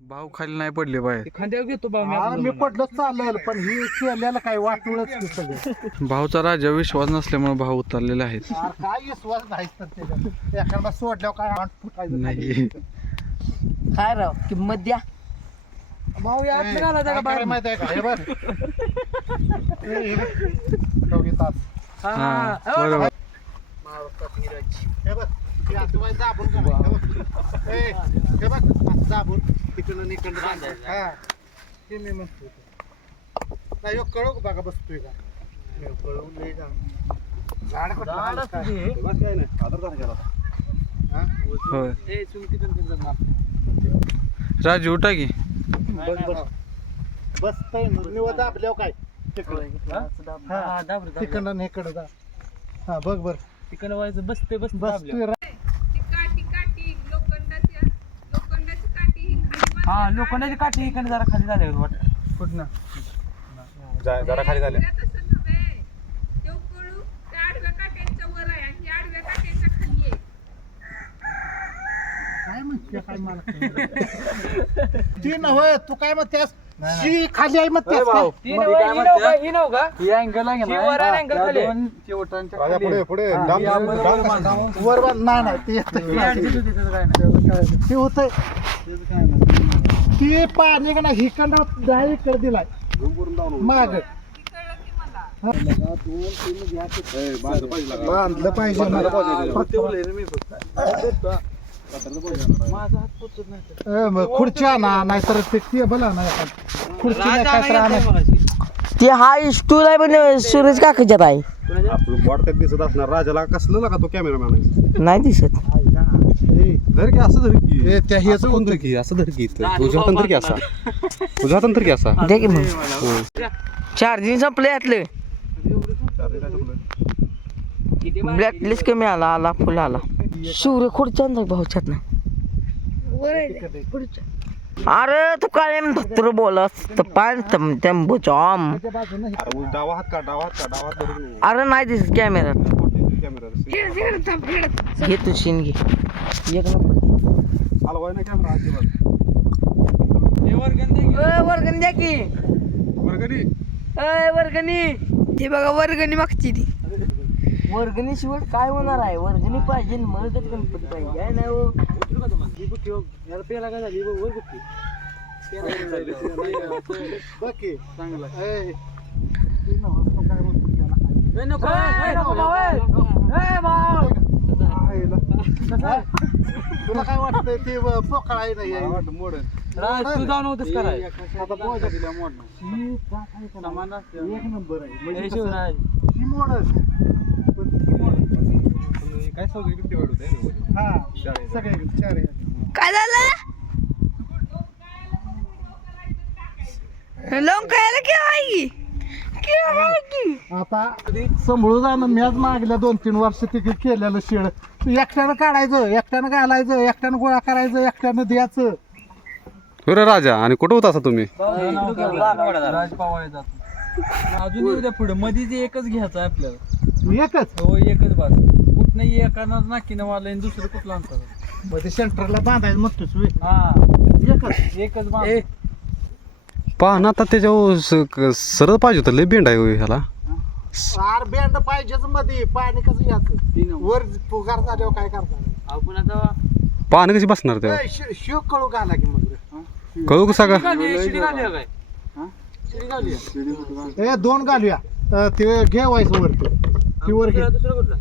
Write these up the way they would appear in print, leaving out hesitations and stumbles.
भाऊ खाली नाही पडले बाहेर. खांद्यावर घेतो भाऊ मी पडलं चालेल पण ही केल्याला काय वाटूळच की सगळं. भाऊचा राजा विश्वास नसल्यामुळे भाऊ उतरलेले आहेत. काय विश्वास नाही तर त्याच्यात. एखादा सोडल्यावर काय आठ फुटायचं नाही काय राव किंमत द्या. भाऊ यात निघाला त्याला बाहेर. माहिती आहे का हे बघ दोघी तास हा बरोबर. हे बघ ते असं बाई दाबून करायचं. हे बघ असं दाबून तिकडनं इकडनं बांधायचं. हा ते मी म्हणतो नाही ह्यो कळू बघा बसतोय का कळू लय का झाड होय राजू उठा की. बसतय निव दाबल्यावर काय तिकडनं इकडं जा. हा बघ बर तिकडं व्हायचं बसते बसते बसतोय हा लोखंडाची काठी इकडे जरा खाली झाले वाटत. कुठनं जरा खाली झाले. काय म्हणते काय मला ती नव्हे तू काय म्हणतेस शी खाली आहे म्हणतेस काय? ही नव का ही अँगल आहे ना वर आहे अँगल खाली राजा पुढे पुढे वर बांध नाही नाही ते ते होतंय ती पाणी का ना हिकडं डायरेक्ट कर दिलाय माग बांधलं पाहिजे खुर्च्या ना नाहीतर ते टेबल आणा खुर्ची नाही काय तर आणा. ते हा स्टूल आहे पण सूरज काकाच्यात आहे. आपलं बॉड कधी दिसत असणार राजाला कसलं का तो कॅमेरामॅन आहे. नाही दिसत. धर की असं धर की ए, त्या ह्याचं कोण धर की असं धर की तुझ्या हातान धर की असा तुझ्या हातान धर की असा. दे की मग चार्जिंग संपलं यातलं. ब्लॅकलिस्ट कमी आला फुल आला. सूर्य खुर्च्या भाऊच्यात ना. अरे तू काय भक्तर बोलस पान तंबू चॉम. अरे डावा हात का डावा हात का डावा हात धरून नाही. अरे नाही दिसत कॅमेऱ्यात. कॅमेरा घे तू सीन घे एक नंबर. हलवाय ना कॅमेरा अजिबात. वर्गणी द्या की वर्गणी वर्गणी. ते बघा वर्गणी मागची ती. वर्गणी शिवाय काय होणार आहे. वर्गणी पाहिजे मला तर गणपती पाहिजे आहे ना हो. तुला काय वाटतंय ते पोकळ आहे नाही मोड तू जाऊन होतच कराय आता बोजा दिल्या मोड सामान एक नंबर आहे म्हणजे शिवराज ही मोडच काय सगळी गिफ्ट वाढवते. हा सगळे चार काय झालं लोंकायला आता सांभाळू जाणं मॅच मागल्या 2-3 वर्ष तिकीट केलेलं शेड तू एकट्यानं काढायचं एकट्यानं घालायचं एकट्यानं गोळा करायचं एकट्यानं द्यायचं. बरं राजा आणि कुठं होता असा तुम्ही. राज पावाय जातो अजून उद्या पुढे मध्ये जे एकच घ्यायचं आहे आपल्याला. एकच हो एकच बास कुठं एकानं नाकीनं वाला आणि दुसरं कुठलं आणतात मध्ये सेंटरला बांधायचं म्हणतोस वे. हा एकच बास. पहा ना आता त्याच्यावर सरळ पाहिजे होतं लय बेंड आहे हो ह्याला. आर बँड पाहिजेच मध्ये पाणी कसं याचं वर पुगार झाल्यावर काय करतात आपण आता पाहणं कशी बसणार तेव्हा. शिव कळू घाला की मग कळू कसा का शिडी घालूया काय शिडी घालूया. 2 घालूया ते घ्यावायचं वरती ती वर घे. दुसरं कुठलं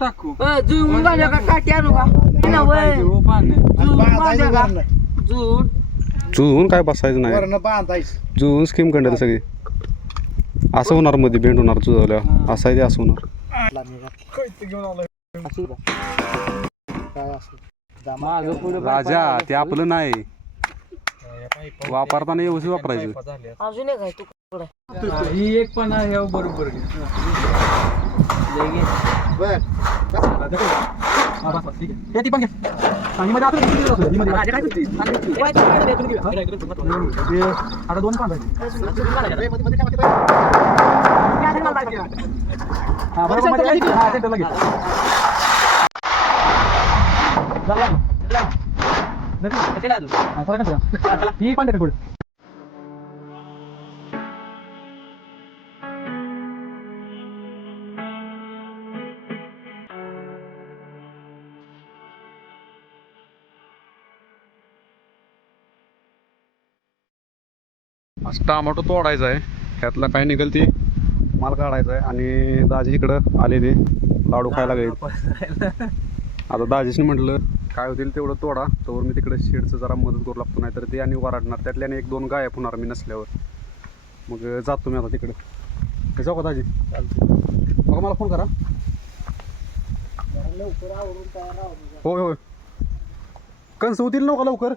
टाकू जुळून घालूया का काठी आणू का हो पाणी बांधायचं वरनं. जुळून जुळून काय बसायचं नाही. वरनं बांधायचं जुळून स्कीम कंडेल सगळी. असं होणार मध्ये बेंड होणार जुळवल्यावर असं आहे ते असं होणार. काय असं मागं पुढं राजा ते आपलं नाही वापरताना व्यवस्थित वापरायचं. अजून एक आहे तू ही एक पण आहे बरोबर बर ती पण घे आणि मध्ये आता 2 पान ही पांढरे पुढे असं टमाटो तोडायचा आहे ह्यातला काय निघेल ती माल काढायचा आहे आणि दाजी इकडं आले ते लाडू खायला लागले. आता दाजीने म्हटलं काय होतील तेवढं तोडा तर मी तिकडे शेडचं जरा मदत करू लागतो, नाहीतर ते आणि वराडणार त्यातल्याने 1-2 गायब होणार मी नसल्यावर. मग जातो मी आता तिकडे. हे जाऊ का दाजी? बघा मला फोन करा. होय होय कंस होतील नव्हता लवकर.